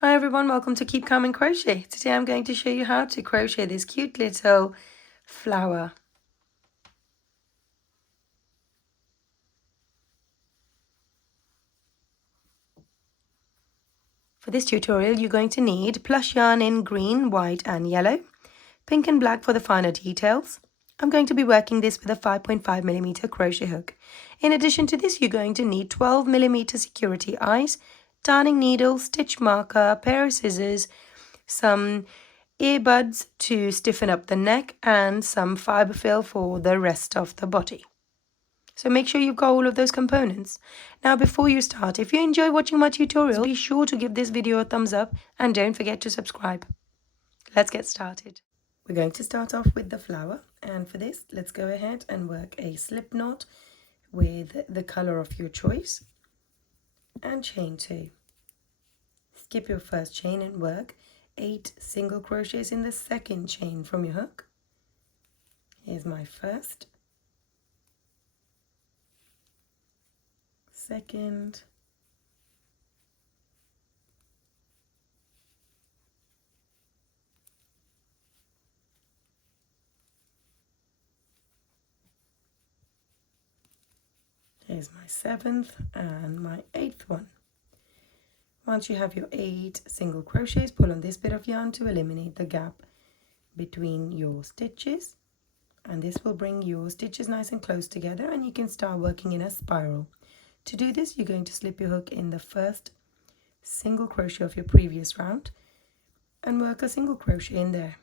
Hi everyone, welcome to Keep Calm and Crochet. Today I'm going to show you how to crochet this cute little flower. For this tutorial you're going to need plush yarn in green, white and yellow, pink and black for the finer details. I'm going to be working this with a 5.5mm crochet hook. In addition to this you're going to need 12mm security eyes, darning needle, stitch marker, pair of scissors, some earbuds to stiffen up the neck and some fiber fill for the rest of the body. So make sure you've got all of those components. Now before you start, if you enjoy watching my tutorials, be sure to give this video a thumbs up and don't forget to subscribe. Let's get started. We're going to start off with the flower, and for this let's go ahead and work a slip knot with the color of your choice and chain 2. Skip your first chain and work 8 single crochets in the second chain from your hook. Here's my first, second, here's my 7th and my 8th one. Once you have your 8 single crochets, pull on this bit of yarn to eliminate the gap between your stitches, and this will bring your stitches nice and close together and you can start working in a spiral. To do this you're going to slip your hook in the first single crochet of your previous round and work a single crochet in there.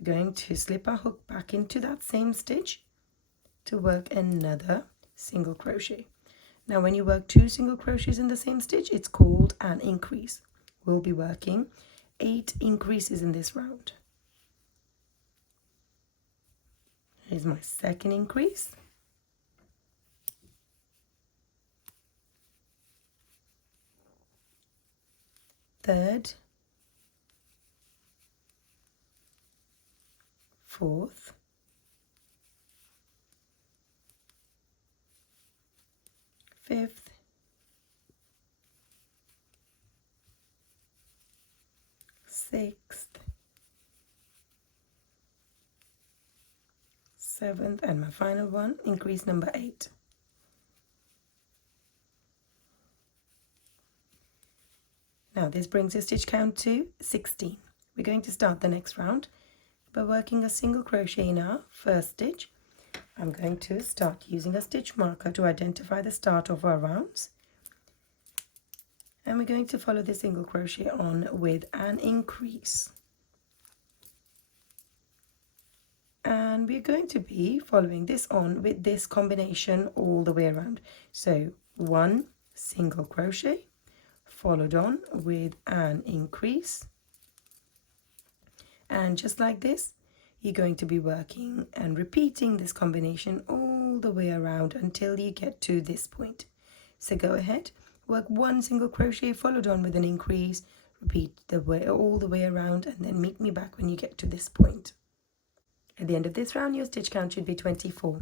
We're going to slip our hook back into that same stitch to work another single crochet. Now when you work 2 single crochets in the same stitch, it's called an increase. We'll be working 8 increases in this round. Here's my second increase. Third, fourth, fifth, sixth, seventh, and my final one, increase number 8. Now this brings your stitch count to 16. We're going to start the next round by working a single crochet in our first stitch. I'm going to start using a stitch marker to identify the start of our rounds. And we're going to follow the single crochet on with an increase. And we're going to be following this on with this combination all the way around. So 1 single crochet, followed on with an increase, and just like this you're going to be working and repeating this combination all the way around until you get to this point. So go ahead, work 1 single crochet followed on with an increase, repeat all the way around, and then meet me back when you get to this point. At the end of this round your stitch count should be 24.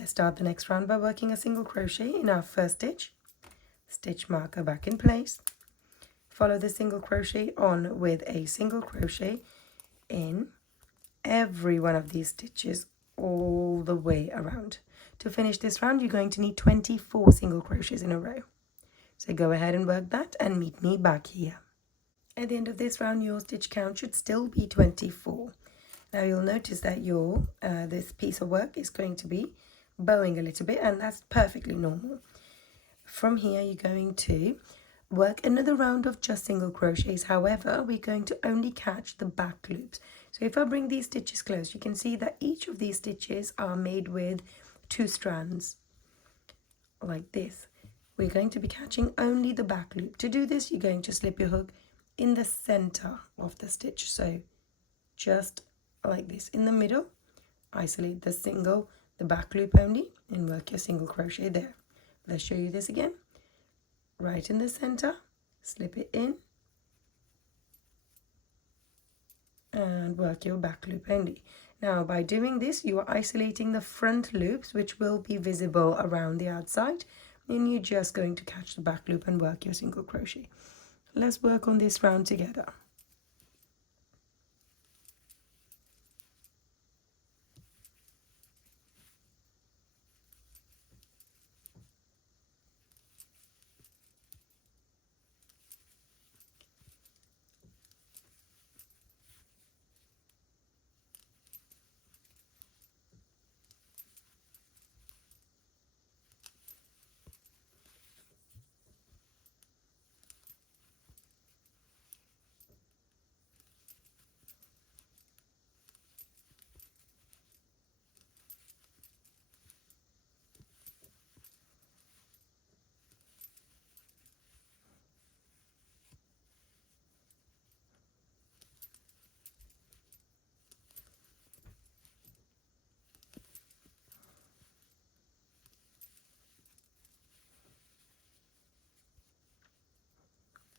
Let's start the next round by working a single crochet in our first stitch. Stitch marker back in place, follow the single crochet on with a single crochet in every one of these stitches all the way around. To finish this round you're going to need 24 single crochets in a row. So go ahead and work that and meet me back here. At the end of this round your stitch count should still be 24. Now you'll notice that your this piece of work is going to be bowing a little bit, and that's perfectly normal. From here you're going to work another round of just single crochets. However, we're going to only catch the back loops. So if I bring these stitches close, you can see that each of these stitches are made with 2 strands like this. We're going to be catching only the back loop. To do this you're going to slip your hook in the center of the stitch, so just like this in the middle, isolate the back loop only, and work your single crochet there. Let's show you this again. Right in the center, slip it in and work your back loop only. Now by doing this you are isolating the front loops which will be visible around the outside, and you're just going to catch the back loop and work your single crochet. let's work on this round together.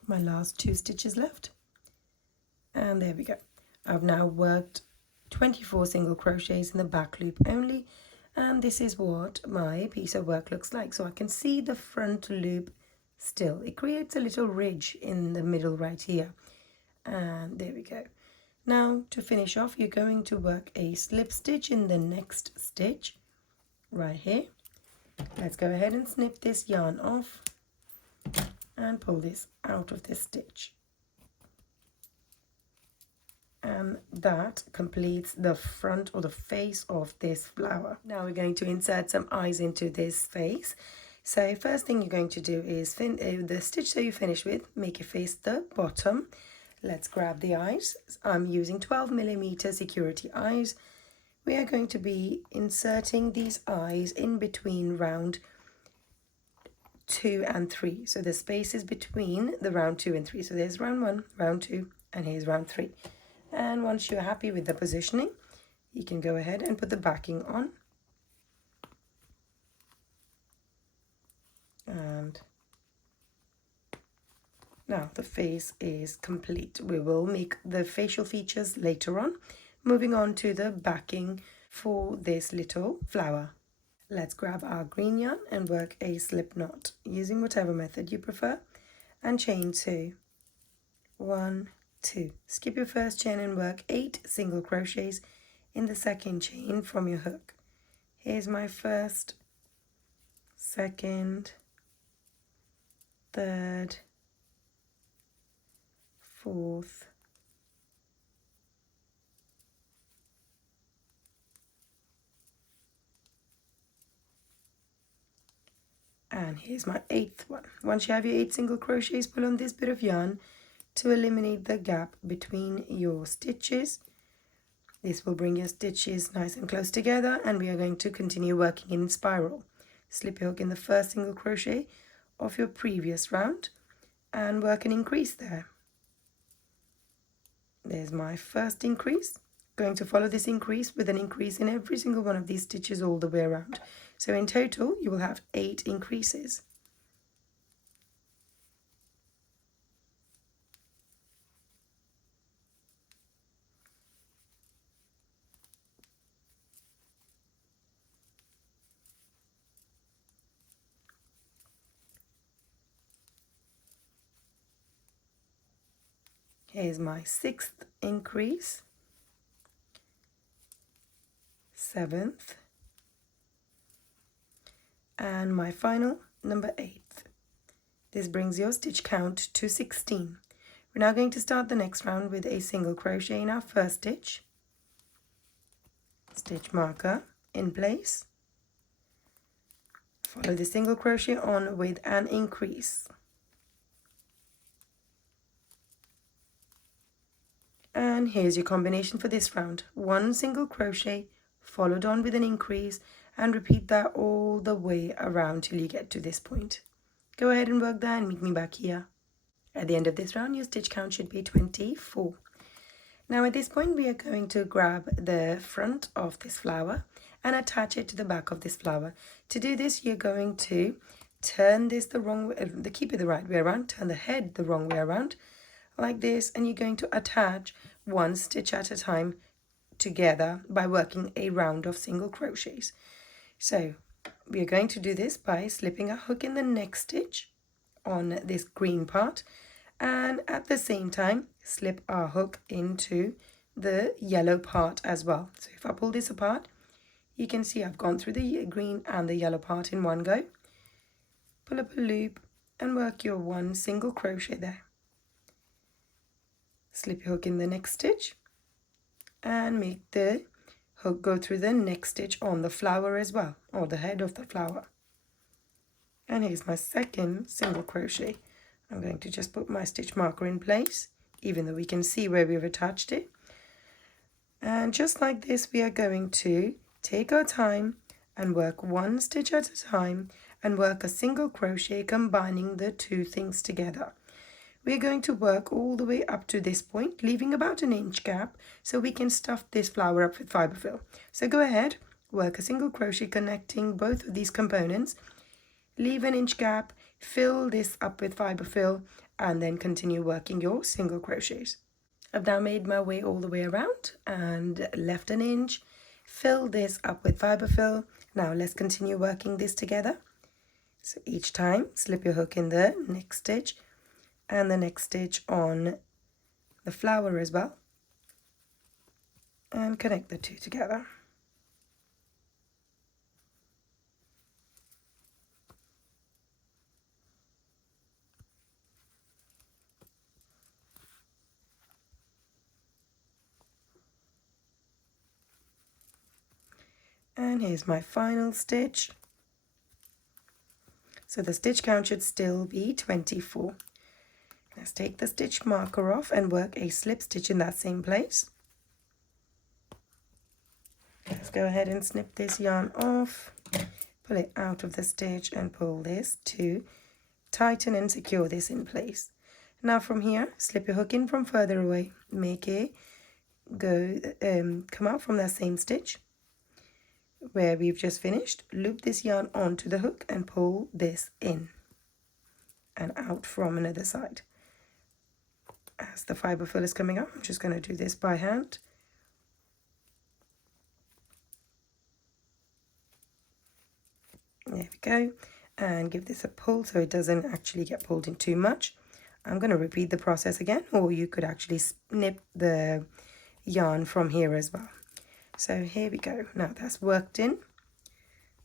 My last 2 stitches left, and there we go. I've now worked 24 single crochets in the back loop only, and this is what my piece of work looks like. So I can see the front loop still. It creates a little ridge in the middle right here, and there we go. Now to finish off, you're going to work a slip stitch in the next stitch right here. Let's go ahead and snip this yarn off and pull this out of this stitch, and that completes the front or the face of this flower. Now we're going to insert some eyes into this face. So first thing you're going to do is the stitch that you finish with, make it face the bottom. Let's grab the eyes. I'm using 12mm security eyes. We are going to be inserting these eyes in between round 2 and 3. So the space is between the round 2 and 3. So there's round 1, round 2, and here's round 3. And once you're happy with the positioning, you can go ahead and put the backing on. And now the face is complete. We will make the facial features later on. Moving on to the backing for this little flower. Let's grab our green yarn and work a slip knot using whatever method you prefer, and chain 2, 1, 2. Skip your first chain and work 8 single crochets in the second chain from your hook. Here's my first, second, third, fourth, and here's my 8th one. Once you have your 8 single crochets, pull on this bit of yarn to eliminate the gap between your stitches. This will bring your stitches nice and close together, and we are going to continue working in spiral. Slip your hook in the first single crochet of your previous round and work an increase there. There's my first increase. Going to follow this increase with an increase in every single one of these stitches all the way around. So in total, you will have 8 increases. Here's my 6th increase, 7th, and my final, number 8th. This brings your stitch count to 16. We're now going to start the next round with a single crochet in our first stitch, stitch marker in place, follow the single crochet on with an increase. And here's your combination for this round. 1 single crochet followed on with an increase, and repeat that all the way around till you get to this point. Go ahead and work that and meet me back here. At the end of this round, your stitch count should be 24. Now at this point, we are going to grab the front of this flower and attach it to the back of this flower. To do this, you're going to turn this the wrong way, keep it the right way around, turn the head the wrong way around, like this, and you're going to attach 1 stitch at a time together by working a round of single crochets. So we are going to do this by slipping a hook in the next stitch on this green part And at the same time, slip our hook into the yellow part as well. So if I pull this apart, you can see I've gone through the green and the yellow part in one go. Pull up a loop and work your one single crochet there. Slip your hook in the next stitch and make the hook go through the next stitch on the flower as well, or the head of the flower. And here's my second single crochet. I'm going to just put my stitch marker in place, even though we can see where we've attached it. And just like this, we are going to take our time and work one stitch at a time and work a single crochet combining the two things together. We're going to work all the way up to this point, leaving about an inch gap so we can stuff this flower up with fiber fill. So go ahead, work a single crochet connecting both of these components, leave an inch gap, fill this up with fiber fill, and then continue working your single crochets. I've now made my way all the way around and left an inch, fill this up with fiber fill. Now let's continue working this together. So each time, slip your hook in the next stitch and the next stitch on the flower as well, and connect the two together. And here's my final stitch. So the stitch count should still be 24. Let's take the stitch marker off and work a slip stitch in that same place. Let's go ahead and snip this yarn off, pull it out of the stitch and pull this to tighten and secure this in place. Now from here, slip your hook in from further away, make it go come out from that same stitch where we've just finished, loop this yarn onto the hook and pull this in and out from another side. As the fiber fill is coming out, I'm just going to do this by hand. There we go, and give this a pull so it doesn't actually get pulled in too much. I'm going to repeat the process again, or you could actually snip the yarn from here as well. So here we go. Now that's worked in.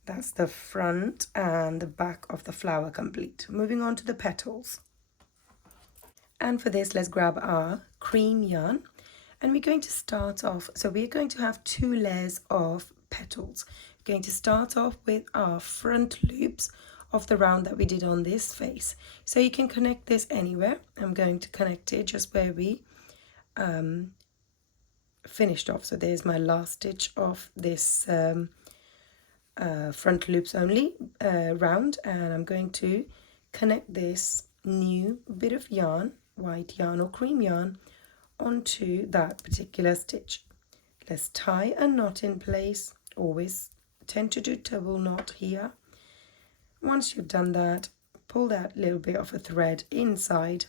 That's the front and the back of the flower complete. Moving on to the petals. And for this, let's grab our cream yarn. And we're going to start off, so we're going to have 2 layers of petals. We're going to start off with our front loops of the round that we did on this face. So you can connect this anywhere. I'm going to connect it just where we finished off. So there's my last stitch of this front loops only round, and I'm going to connect this new bit of yarn, white yarn or cream yarn, onto that particular stitch. Let's tie a knot in place. Always tend to do double knot here. Once you've done that, pull that little bit of a thread inside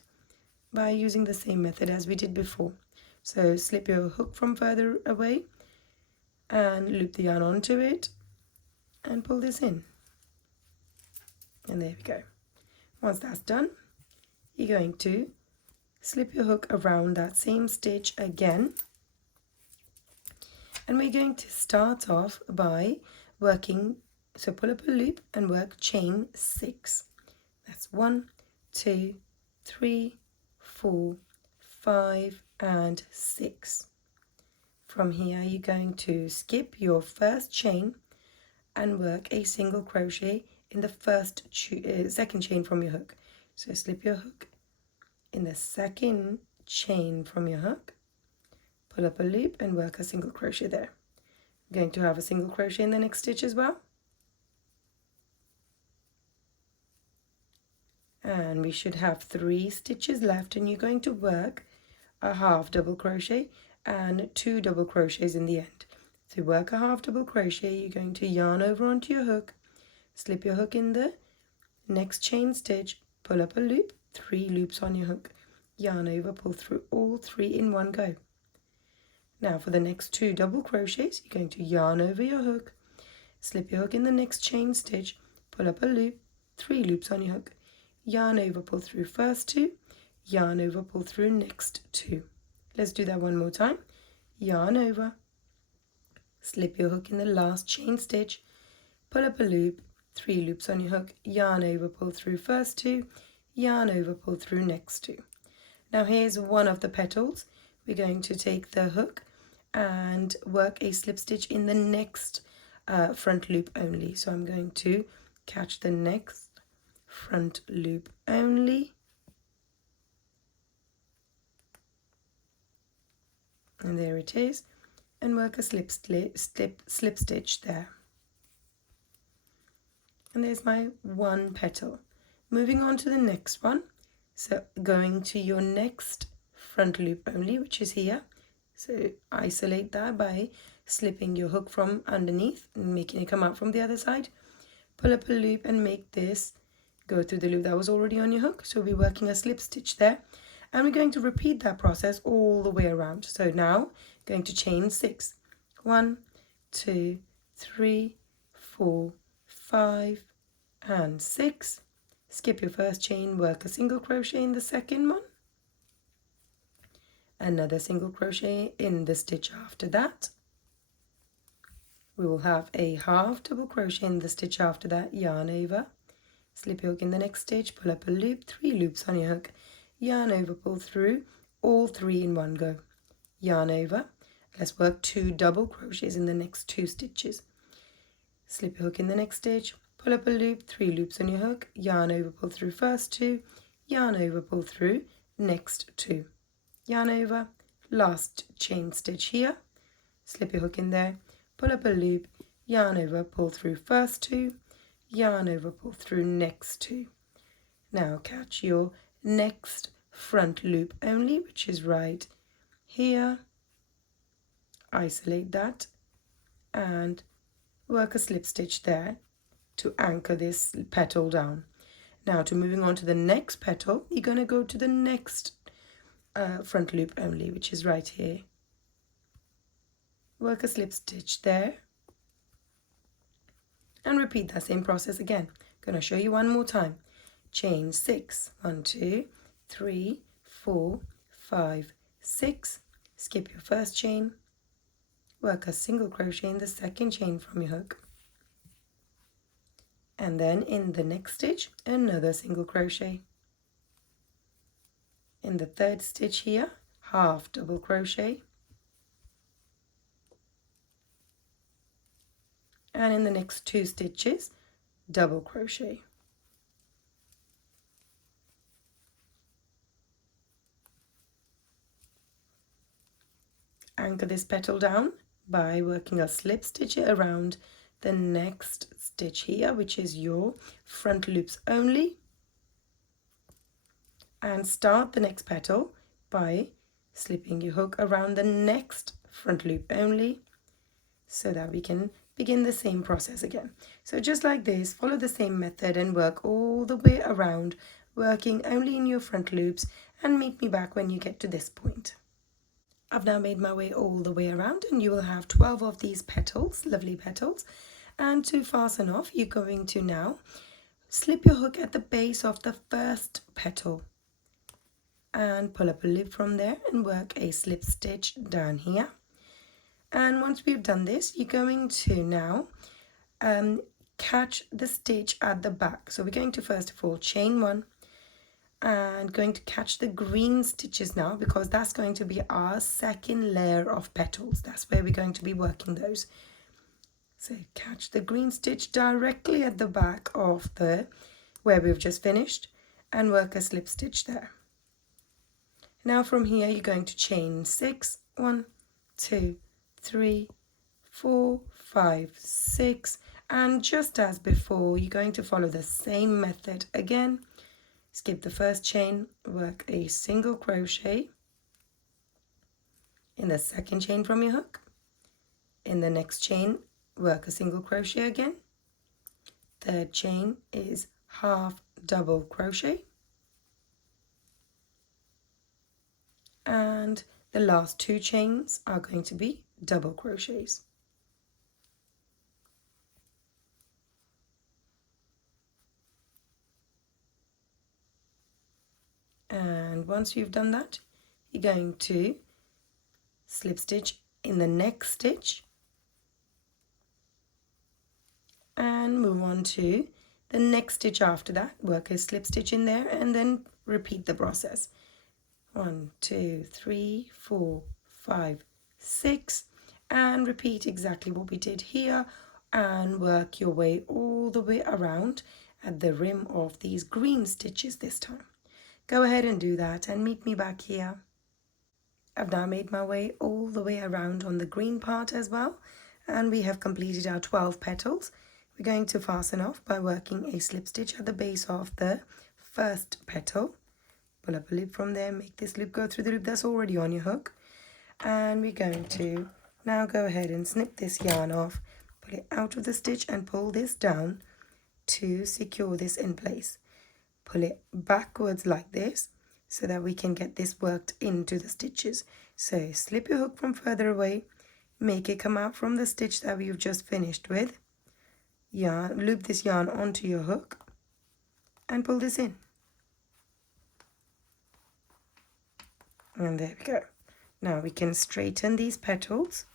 by using the same method as we did before. So slip your hook from further away and loop the yarn onto it and pull this in. And there we go. Once that's done, you're going to slip your hook around that same stitch again. And we're going to start off by working, so pull up a loop and work chain 6. That's 1, 2, 3, 4, 5, and 6. From here, you're going to skip your first chain and work a single crochet in the second chain from your hook. So slip your hook in the second chain from your hook, pull up a loop and work a single crochet there. I'm going to have a single crochet in the next stitch as well. And we should have 3 stitches left, and you're going to work a half double crochet and 2 double crochets in the end. To work a half double crochet, you're going to yarn over onto your hook, slip your hook in the next chain stitch, pull up a loop, 3 loops on your hook, yarn over, pull through all 3 in one go. Now for the next 2 double crochets, you're going to yarn over your hook, slip your hook in the next chain stitch, pull up a loop, 3 loops on your hook, yarn over, pull through first 2, yarn over, pull through, next 2. Let's do that one more time. Yarn over, slip your hook in the last chain stitch, pull up a loop, 3 loops on your hook, yarn over, pull through first 2, yarn over, pull through next 2. Now here's one of the petals. We're going to take the hook and work a slip stitch in the next front loop only. So I'm going to catch the next front loop only, and there it is, and work a slip stitch there. And there's my one petal. Moving on to the next one, so going to your next front loop only, which is here. So isolate that by slipping your hook from underneath and making it come out from the other side. Pull up a loop and make this go through the loop that was already on your hook. So we're working a slip stitch there, and we're going to repeat that process all the way around. So now going to chain 6. 1, 2, 3, 4, 5 and 6. Skip your first chain, work a single crochet in the second one, another single crochet in the stitch after that. We will have a half double crochet in the stitch after that, yarn over, slip your hook in the next stitch, pull up a loop, 3 loops on your hook, yarn over, pull through, all 3 in one go, yarn over. Let's work 2 double crochets in the next 2 stitches. Slip your hook in the next stitch, pull up a loop, 3 loops on your hook, yarn over, pull through first 2, yarn over, pull through, next 2, yarn over, last chain stitch here, slip your hook in there, pull up a loop, yarn over, pull through first 2, yarn over, pull through next 2. Now catch your next front loop only, which is right here. Isolate that and work a slip stitch there to anchor this petal down. Now to moving on to the next petal, you're going to go to the next front loop only, which is right here. Work a slip stitch there and repeat that same process again. Going to show you one more time. Chain 6. 1, 2, 3, 4, 5, 6. Skip your first chain, work a single crochet in the second chain from your hook, and then in the next stitch another single crochet. In the third stitch here, half double crochet, and in the next 2 stitches double crochet. Anchor this petal down by working a slip stitch around the next stitch here, which is your front loops only, and start the next petal by slipping your hook around the next front loop only, so that we can begin the same process again. So just like this, follow the same method and work all the way around, working only in your front loops, and meet me back when you get to this point. I've now made my way all the way around, and you will have 12 of these petals, lovely petals. And to fasten off, you're going to now slip your hook at the base of the first petal and pull up a loop from there and work a slip stitch down here. And once we've done this, you're going to now catch the stitch at the back. So we're going to first of all chain 1 and going to catch the green stitches now, because that's going to be our second layer of petals. That's where we're going to be working those. So catch the green stitch directly at the back of the where we've just finished and work a slip stitch there. Now from here you're going to chain 6, 1, 2, 3, 4, 5, 6, and just as before you're going to follow the same method again. Skip the first chain, work a single crochet in the second chain from your hook. In the next chain, work a single crochet again. Third chain is half double crochet. And the last 2 chains are going to be double crochets. And 1 once you've done that, you're going to slip stitch in the next stitch and move on to the next stitch after that. Work a slip stitch in there and then repeat the process. 1, 2, 3, 4, 5, 6, and repeat exactly what we did here and work your way all the way around at the rim of these green stitches this time. Go ahead and do that and meet me back here. I've now made my way all the way around on the green part as well, and we have completed our 12 petals. We're going to fasten off by working a slip stitch at the base of the first petal. Pull up a loop from there, make this loop go through the loop that's already on your hook, and we're going to now go ahead and snip this yarn off, pull it out of the stitch and pull this down to secure this in place. Pull it backwards like this so that we can get this worked into the stitches. So slip your hook from further away, make it come out from the stitch that we've just finished with. Loop this yarn onto your hook and pull this in. And there we go. Now we can straighten these petals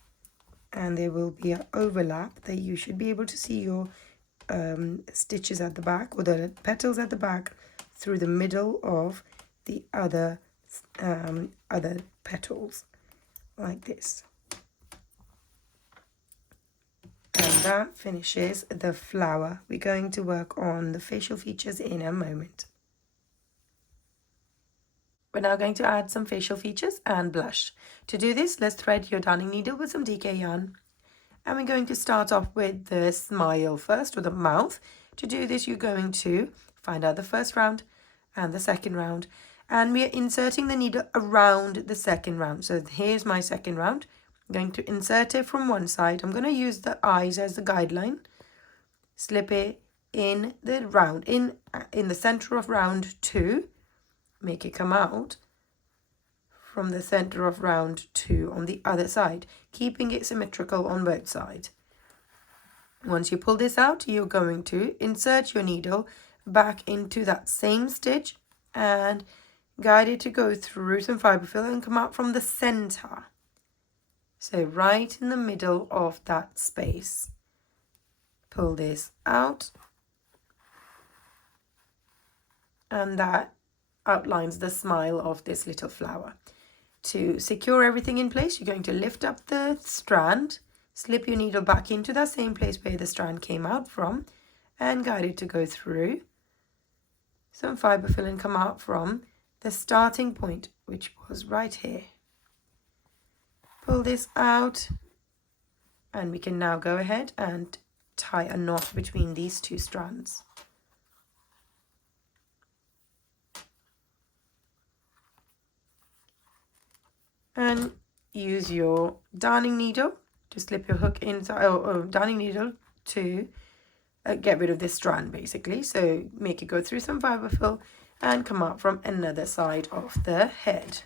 and there will be an overlap that you should be able to see your stitches at the back, or the petals at the back, through the middle of the other petals like this. And that finishes the flower. We're going to work on the facial features in a moment. We're now going to add some facial features and blush. To do this, let's thread your darning needle with some DK yarn. And we're going to start off with the smile first, or the mouth. To do this, you're going to find out the first round and the second round. And we are inserting the needle around the second round. So here's my second round. I'm going to insert it from one side. I'm going to use the eyes as the guideline. Slip it in the round, in the center of round 2. Make it come out from the center of round 2 on the other side, keeping it symmetrical on both sides. Once you pull this out, you're going to insert your needle back into that same stitch and guide it to go through some fiber fill and come out from the center. So right in the middle of that space. Pull this out, and that outlines the smile of this little flower. To secure everything in place, you're going to lift up the strand, slip your needle back into that same place where the strand came out from, and guide it to go through some fiber fill and come out from the starting point, which was right here. Pull this out, and we can now go ahead and tie a knot between these two strands. And use your darning needle to slip your hook inside, or darning needle to get rid of this strand basically. So make it go through some fiber fill and come out from another side of the head.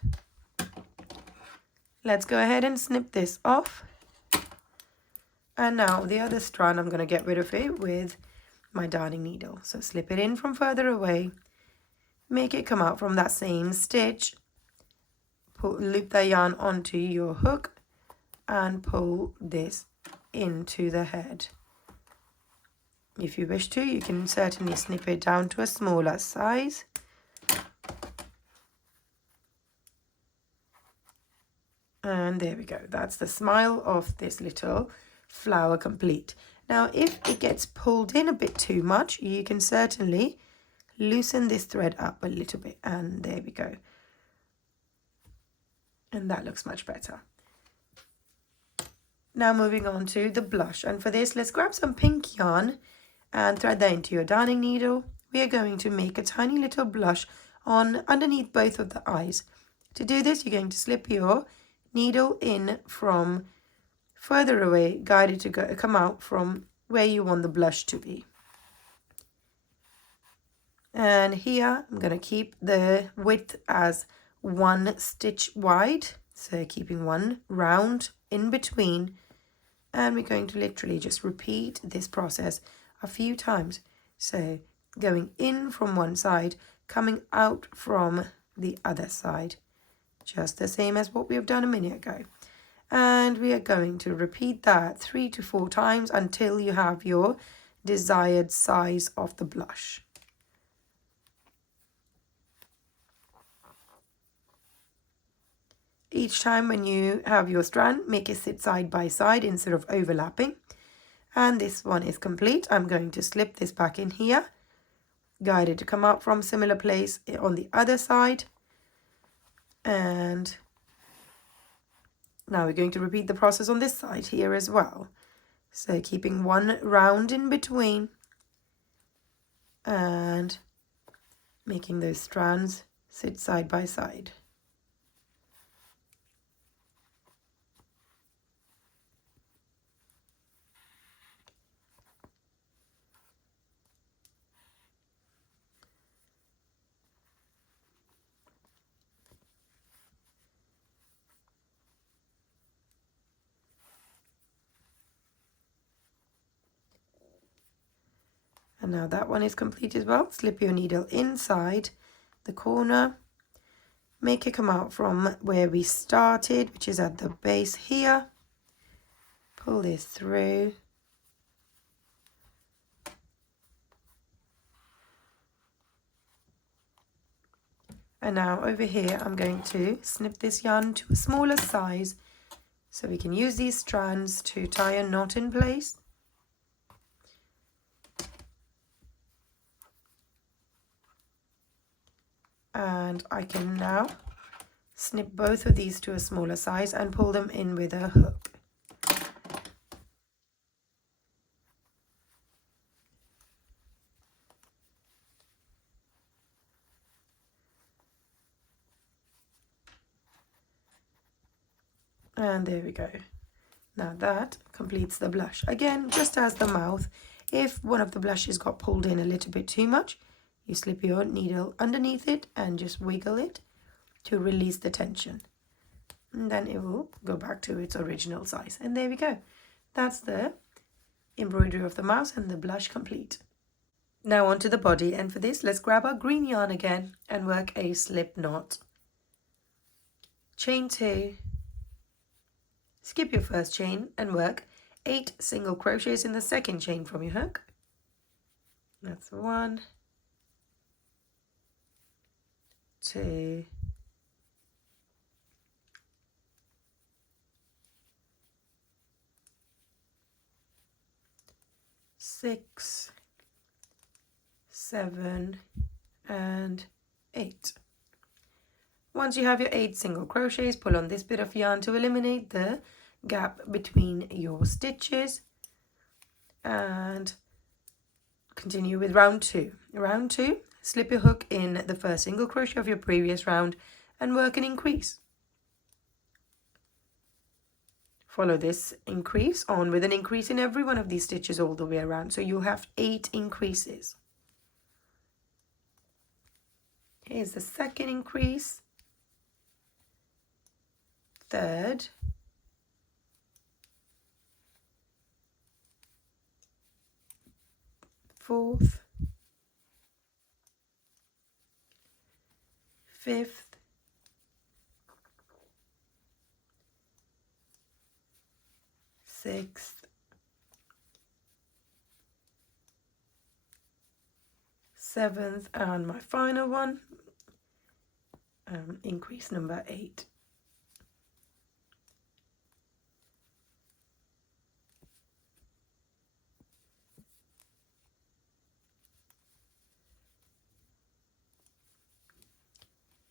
Let's go ahead and snip this off. And now the other strand, I'm going to get rid of it with my darning needle. So slip it in from further away, make it come out from that same stitch. Loop the yarn onto your hook and pull this into the head. If you wish to, you can certainly snip it down to a smaller size. And there we go. That's the smile of this little flower complete. Now, if it gets pulled in a bit too much, you can certainly loosen this thread up a little bit. And there we go. And that looks much better. Now moving on to the blush. And for this, let's grab some pink yarn and thread that into your darning needle. We are going to make a tiny little blush on underneath both of the eyes. To do this, you're going to slip your needle in from further away, guide it to come out from where you want the blush to be. And here, I'm going to keep the width as 1 stitch wide, so keeping one round in between, and we're going to literally just repeat this process a few times. So going in from one side, coming out from the other side, just the same as what we've done a minute ago. And we are going to repeat that 3 to 4 times until you have your desired size of the blush. Each time when you have your strand, make it sit side by side instead of overlapping. And this one is complete. I'm going to slip this back in here, guide it to come out from similar place on the other side. And now we're going to repeat the process on this side here as well. So keeping one round in between and making those strands sit side by side. And now that one is complete as well. Slip your needle inside the corner. Make it come out from where we started, which is at the base here. Pull this through. And now over here, I'm going to snip this yarn to a smaller size so we can use these strands to tie a knot in place. And I can now snip both of these to a smaller size and pull them in with a hook. And there we go. Now that completes the blush. Again, just as the mouth, if one of the blushes got pulled in a little bit too much, you slip your needle underneath it and just wiggle it to release the tension. And then it will go back to its original size. And there we go. That's the embroidery of the mouse and the blush complete. Now onto the body, and for this let's grab our green yarn again and work a slip knot. Chain 2, skip your first chain and work 8 single crochets in the second chain from your hook. That's 1, 2, 6, 7, and 8. Once you have your 8 single crochets, pull on this bit of yarn to eliminate the gap between your stitches and continue with round 2. Round 2, slip your hook in the first single crochet of your previous round and work an increase. Follow this increase on with an increase in every one of these stitches all the way around, so you'll have 8 increases. Here's the second increase, third, fourth, fifth, sixth, seventh, and my final one, increase number 8.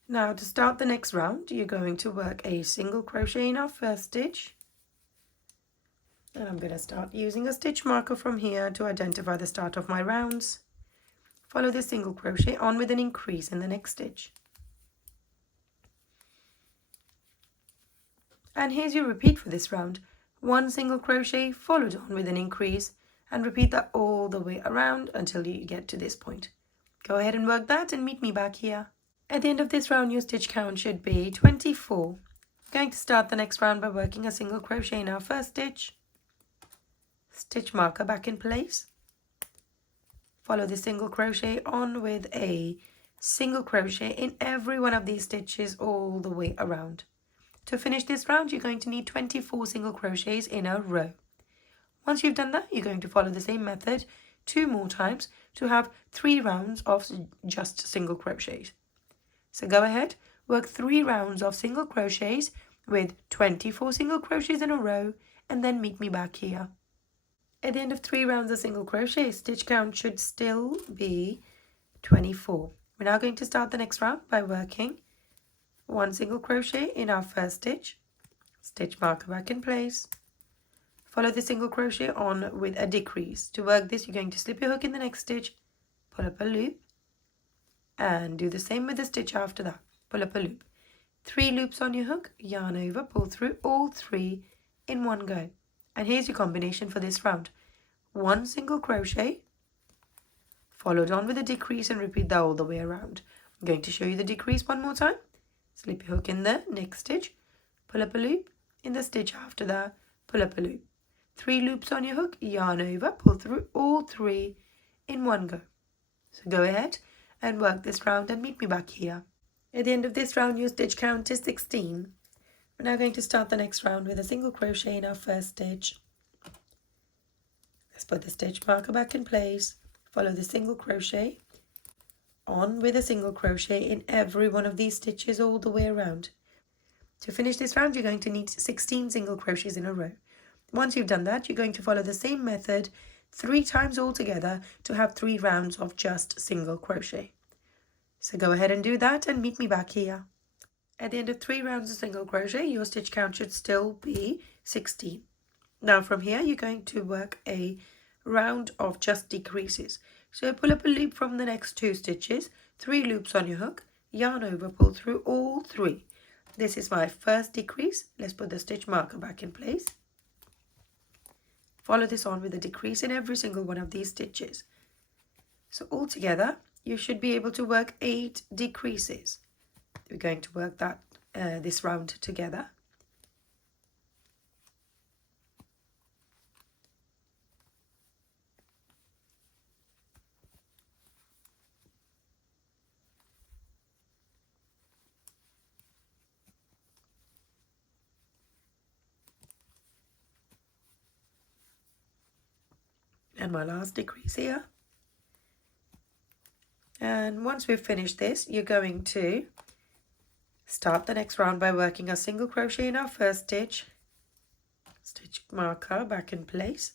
Now to start the next round, you're going to work a single crochet in our first stitch. And I'm going to start using a stitch marker from here to identify the start of my rounds. Follow the single crochet on with an increase in the next stitch. And here's your repeat for this round. 1 single crochet followed on with an increase, and repeat that all the way around until you get to this point. Go ahead and work that and meet me back here. At the end of this round, your stitch count should be 24. I'm going to start the next round by working a single crochet in our first stitch. Stitch marker back in place. Follow the single crochet on with a single crochet in every one of these stitches all the way around. To finish this round, you're going to need 24 single crochets in a row. Once you've done that, you're going to follow the same method 2 more times to have 3 rounds of just single crochets. So go ahead, work 3 rounds of single crochets with 24 single crochets in a row, and then meet me back here. At the end of 3 rounds of single crochet, stitch count should still be 24. We're now going to start the next round by working 1 single crochet in our first stitch, stitch marker back in place, follow the single crochet on with a decrease. To work this, you're going to slip your hook in the next stitch, pull up a loop, and do the same with the stitch after that. Pull up a loop. 3 loops on your hook, yarn over, pull through all 3 in one go. And here's your combination for this round. 1 single crochet, followed on with a decrease, and repeat that all the way around. I'm going to show you the decrease one more time. Slip your hook in the next stitch, pull up a loop, in the stitch after that, pull up a loop. 3 loops on your hook, yarn over, pull through all 3 in one go. So go ahead and work this round and meet me back here. At the end of this round, your stitch count is 16. We're now going to start the next round with a single crochet in our first stitch. Let's put the stitch marker back in place, follow the single crochet on with a single crochet in every one of these stitches all the way around. To finish this round, you're going to need 16 single crochets in a row. Once you've done that, you're going to follow the same method 3 times all together to have 3 rounds of just single crochet. So go ahead and do that and meet me back here. At the end of 3 rounds of single crochet, your stitch count should still be 16. Now from here, you're going to work a round of just decreases. So pull up a loop from the next 2 stitches, 3 loops on your hook, yarn over, pull through all 3. This is my first decrease. Let's put the stitch marker back in place. Follow this on with a decrease in every single one of these stitches. So altogether, you should be able to work 8 decreases. We're going to work that this round together. And my last decrease here. And once we've finished this, you're going to start the next round by working a single crochet in our first stitch, stitch marker back in place.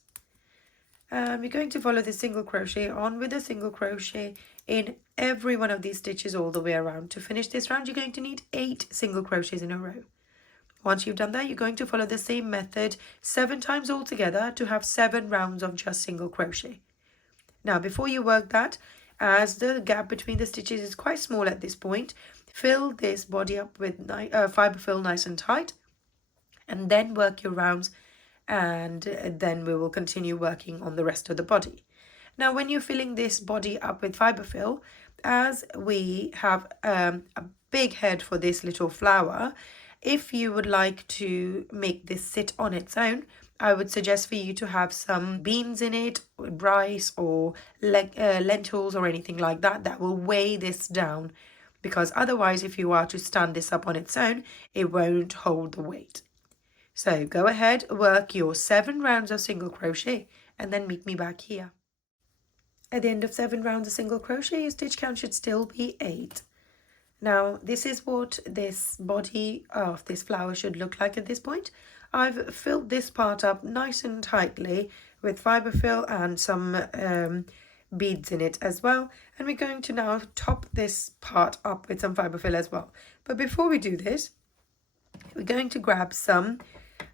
You're going to follow the single crochet on with a single crochet in every one of these stitches all the way around. To finish this round, you're going to need 8 single crochets in a row. Once you've done that, you're going to follow the same method 7 times all together to have 7 rounds of just single crochet. Now, before you work that, as the gap between the stitches is quite small at this point, fill this body up with fiber fill nice and tight, and then work your rounds, and then we will continue working on the rest of the body. Now, when you're filling this body up with fiber fill, as we have a big head for this little flower, if you would like to make this sit on its own, I would suggest for you to have some beans in it, rice or lentils or anything like that that will weigh this down, because otherwise if you are to stand this up on its own, it won't hold the weight. So go ahead, work your 7 rounds of single crochet and then meet me back here. At the end of 7 rounds of single crochet, your stitch count should still be 8. Now, this is what this body of this flower should look like at this point. I've filled this part up nice and tightly with fiber fill and some beads in it as well. And we're going to now top this part up with some fiber fill as well. But before we do this, we're going to grab some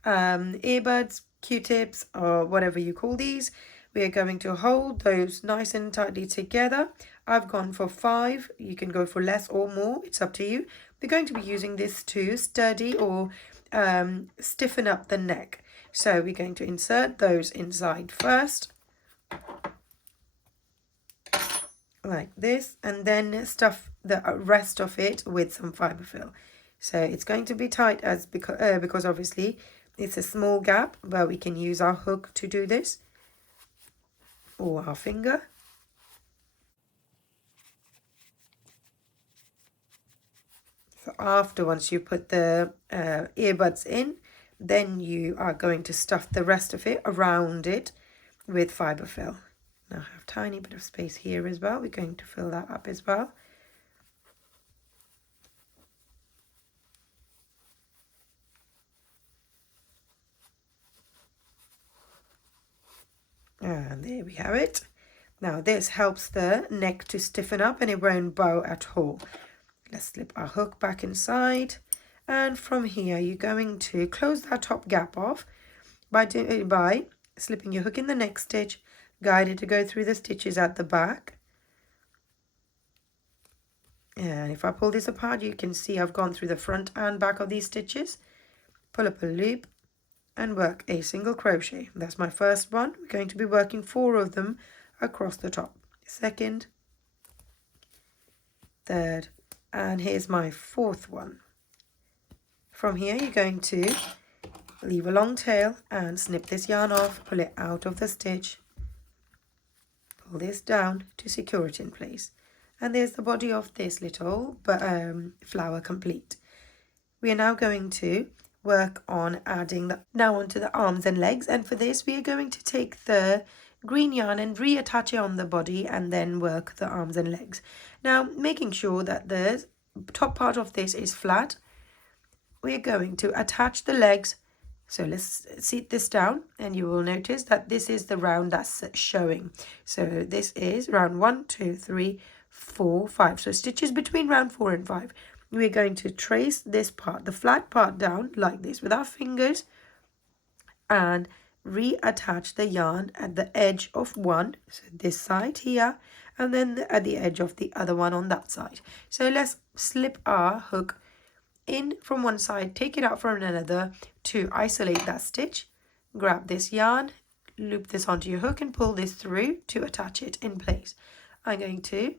earbuds, Q-tips, or whatever you call these. We are going to hold those nice and tightly together. I've gone for 5. You can go for less or more. It's up to you. We're going to be using this to steady or stiffen up the neck. So we're going to insert those inside first, like this, and then stuff the rest of it with some fiber fill. So it's going to be tight as because obviously it's a small gap, but we can use our hook to do this, or our finger. So after, once you put the earbuds in, then you are going to stuff the rest of it around it with fibre fill. Now I have a tiny bit of space here as well. We're going to fill that up as well. And there we have it. Now this helps the neck to stiffen up and it won't bow at all. Let's slip our hook back inside. And from here, you're going to close that top gap off by slipping your hook in the next stitch, guide it to go through the stitches at the back. And if I pull this apart, you can see I've gone through the front and back of these stitches. Pull up a loop and work a single crochet. That's my first one. We're going to be working 4 of them across the top. Second, third, and here's my 4th one. From here, you're going to leave a long tail and snip this yarn off, pull it out of the stitch, pull this down to secure it in place. And there's the body of this little flower complete. We are now going to work on adding now onto the arms and legs, and for this we are going to take the green yarn and reattach it on the body and then work the arms and legs. Now, making sure that the top part of this is flat, we're going to attach the legs. So let's seat this down and you will notice that this is the round that's showing. So this is round 1, 2, 3, 4, 5. So stitches between round 4 and 5. We're going to trace this part, the flat part, down like this with our fingers and reattach the yarn at the edge of one, so this side here, and then at the edge of the other one on that side. So let's slip our hook in from one side, take it out from another to isolate that stitch. Grab this yarn, loop this onto your hook and pull this through to attach it in place. I'm going to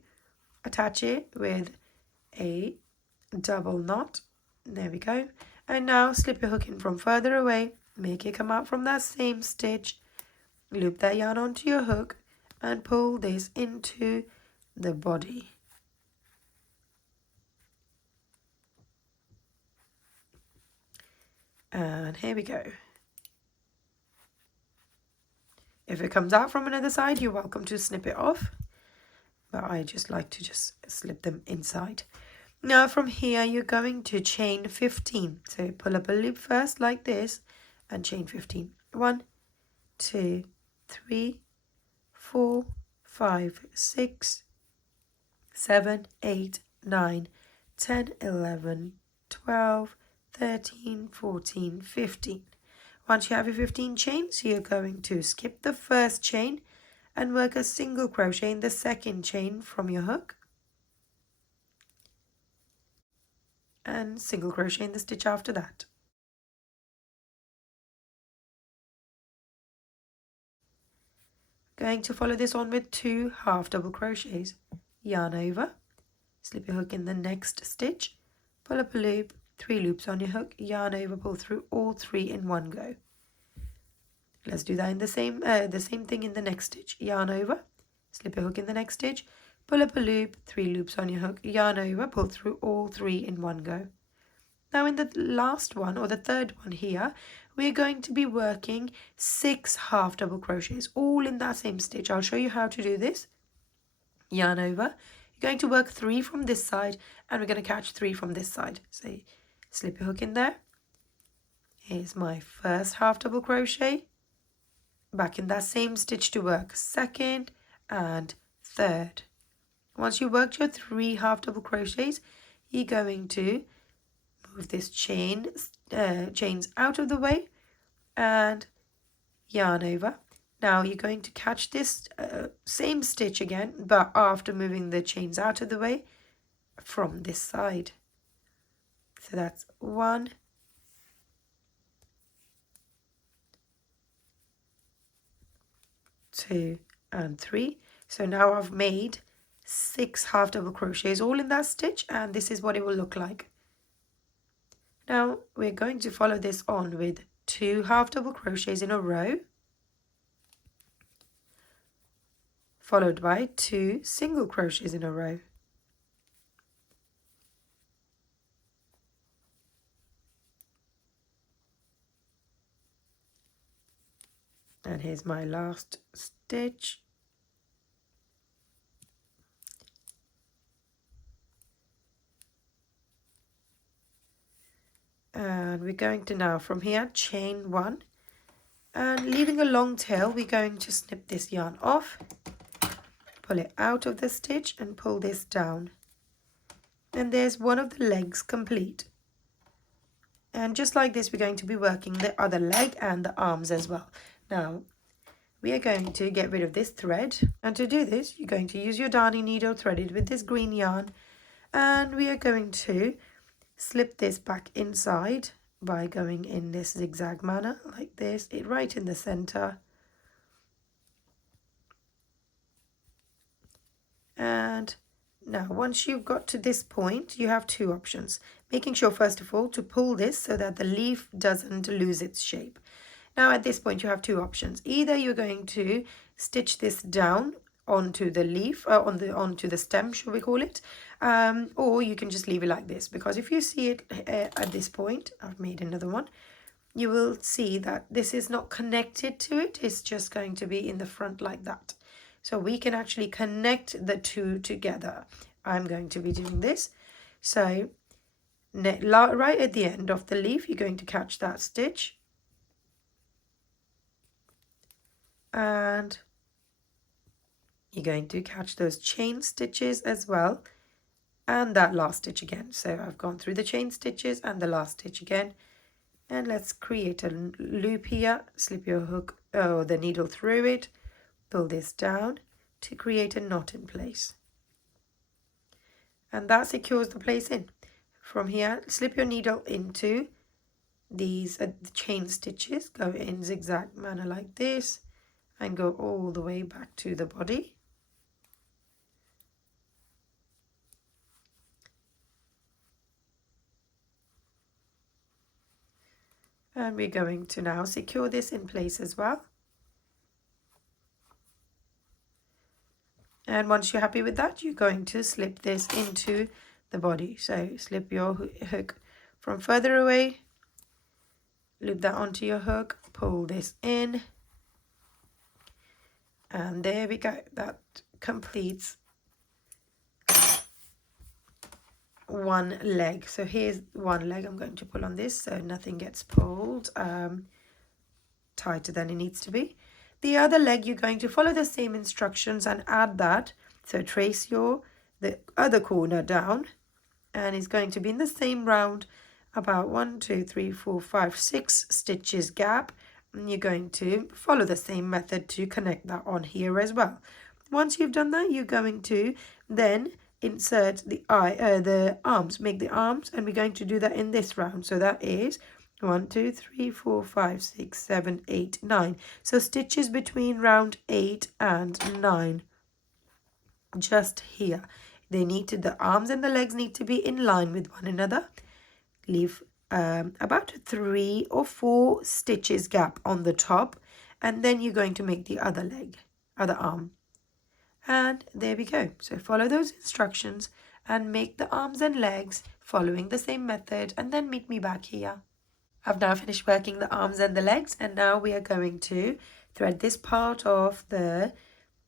attach it with a double knot. There we go. And now slip your hook in from further away, make it come out from that same stitch, loop that yarn onto your hook and pull this into the body. And here we go. If it comes out from another side, you're welcome to snip it off, but I just like to just slip them inside. Now from here, you're going to chain 15. So pull up a loop first like this and chain 15. 1, 2, 3, 4, 5, 6, 7, 8, 9, 10, 11, 12, 13, 14, 15. Once you have your 15 chains, you're going to skip the first chain and work a single crochet in the second chain from your hook. And single crochet in the stitch after that. Going to follow this on with 2 half double crochets. Yarn over, slip your hook in the next stitch, pull up a loop, 3 loops on your hook, yarn over, pull through all 3 in one go. Let's do that in the same thing in the next stitch. Yarn over, slip your hook in the next stitch, pull up a loop, 3 loops on your hook, yarn over, pull through all 3 in one go. Now in the last one, or the third one here, we're going to be working 6 half double crochets, all in that same stitch. I'll show you how to do this. Yarn over, you're going to work 3 from this side, and we're going to catch 3 from this side. So slip your hook in there. Here's my first half double crochet. Back in that same stitch to work second and third. Once you worked your 3 half double crochets, you're going to move this chains out of the way and yarn over. Now you're going to catch this same stitch again, but after moving the chains out of the way from this side. So that's 1, 2 and 3. So now I've made 6 half double crochets all in that stitch, and this is what it will look like. Now we're going to follow this on with 2 half double crochets in a row, followed by 2 single crochets in a row. And here's my last stitch. And we're going to now from here chain 1, and leaving a long tail, we're going to snip this yarn off, pull it out of the stitch and pull this down. And there's one of the legs complete. And just like this, we're going to be working the other leg and the arms as well. Now, we are going to get rid of this thread. And to do this, you're going to use your darning needle threaded with this green yarn. And we are going to slip this back inside by going in this zigzag manner, like this, it right in the center. And now, once you've got to this point, you have two options. Making sure, first of all, to pull this so that the leaf doesn't lose its shape. Now, at this point, you have two options. Either you're going to stitch this down onto the leaf, onto the stem, shall we call it, or you can just leave it like this. Because if you see it at this point, I've made another one, you will see that this is not connected to it. It's just going to be in the front like that. So we can actually connect the two together. I'm going to be doing this. So right at the end of the leaf, you're going to catch that stitch. And you're going to catch those chain stitches as well. And that last stitch again. So I've gone through the chain stitches and the last stitch again. And let's create a loop here. Slip your hook or the needle through it. Pull this down to create a knot in place. And that secures the place in. From here, slip your needle into these chain stitches. Go in zigzag manner like this. And go all the way back to the body. And we're going to now secure this in place as well. And once you're happy with that, you're going to slip this into the body. So slip your hook from further away, loop that onto your hook, pull this in. And there we go. That completes one leg. So here's one leg. I'm going to pull on this so nothing gets pulled tighter than it needs to be. The other leg, you're going to follow the same instructions and add that. So trace the other corner down, and it's going to be in the same round, about 1, 2, 3, 4, 5, 6 stitches gap. And you're going to follow the same method to connect that on here as well. Once you've done that, you're going to then insert the arms, make the arms, and we're going to do that in this round. So that is 1, 2, 3, 4, 5, 6, 7, 8, 9. So stitches between round 8 and 9. Just here. The arms and the legs need to be in line with one another. Leave about 3 or 4 stitches gap on the top, and then you're going to make the other arm. And there we go. So follow those instructions and make the arms and legs following the same method, and then meet me back here. I've now finished working the arms and the legs, and now we are going to thread this part of the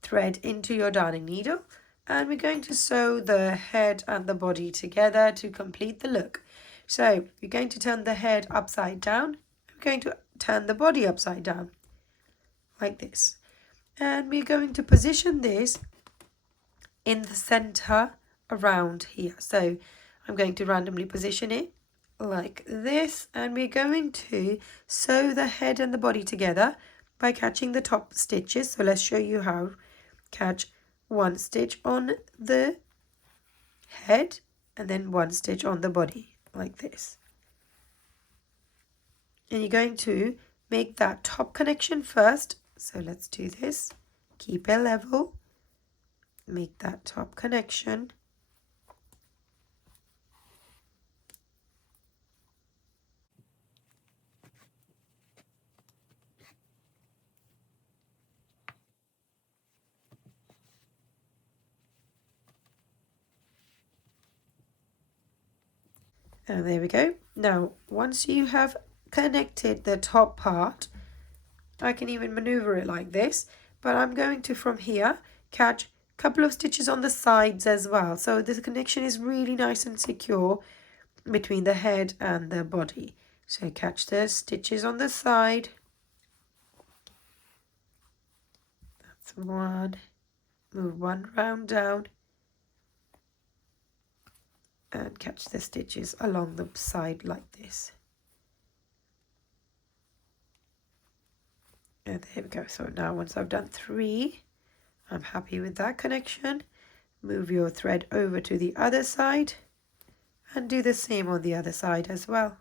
thread into your darning needle, and we're going to sew the head and the body together to complete the look. So we're going to turn the head upside down. We're going to turn the body upside down like this. And we're going to position this in the center around here. So I'm going to randomly position it like this. And we're going to sew the head and the body together by catching the top stitches. So let's show you how. Catch one stitch on the head and then one stitch on the body. Like this. And you're going to make that top connection first. So let's do this. Keep it level. Make that top connection. And there we go. Now, once you have connected the top part I can even maneuver it like this, but I'm going to, from here, catch a couple of stitches on the sides as well. So this connection is really nice and secure between the head and the body. So catch the stitches on the side. That's one. Move one round down. And catch the stitches along the side like this. And there we go. So now once I've done 3, I'm happy with that connection. Move your thread over to the other side and do the same on the other side as well.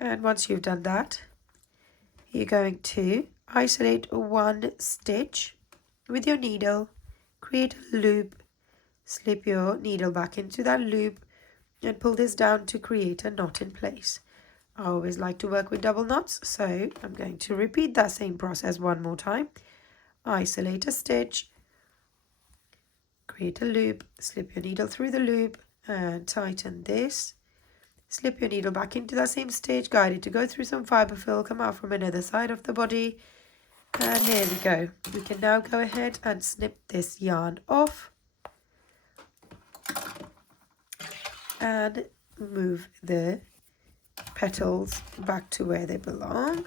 And once you've done that, you're going to isolate one stitch with your needle, create a loop, slip your needle back into that loop and pull this down to create a knot in place. I always like to work with double knots, so I'm going to repeat that same process one more time. Isolate a stitch, create a loop, slip your needle through the loop and tighten this. Slip your needle back into that same stitch, guide it to go through some fibre fill, come out from another side of the body. And here we go. We can now go ahead and snip this yarn off. And move the petals back to where they belong.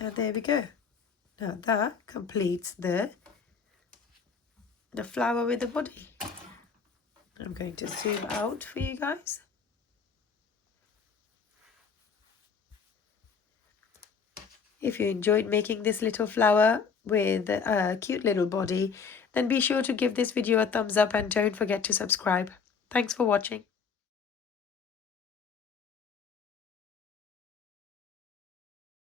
And there we go. Now that completes the flower with the body. I'm going to zoom out for you guys. If you enjoyed making this little flower with a cute little body, then be sure to give this video a thumbs up and don't forget to subscribe. Thanks for watching.